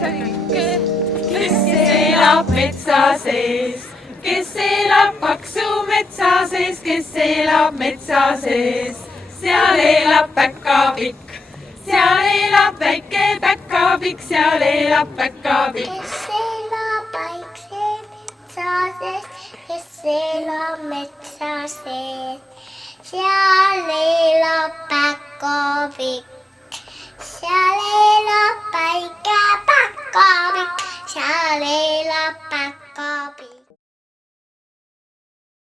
kes elab metsa sees, kes elab paksu metsa sees, kes elab metsa sees. seal elab päkapikk, seal elab väike päkapikk, seal elab päkapikk. kes elab väikse metsa sees, kes elab metsa sees, seal elab päkapikk. seal elab väike päkapikk, seal elab